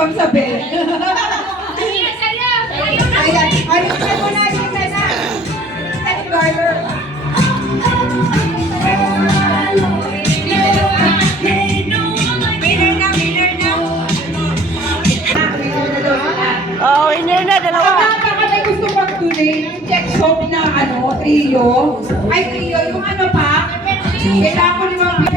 pang sabi. Ayan, ayun ka muna, yung na. Thank you, Garter. Oh, winner na, dalawa. Baka may gusto mag-donate, check shop na trio. Ay, trio, yung ano pa, kailangan ko limang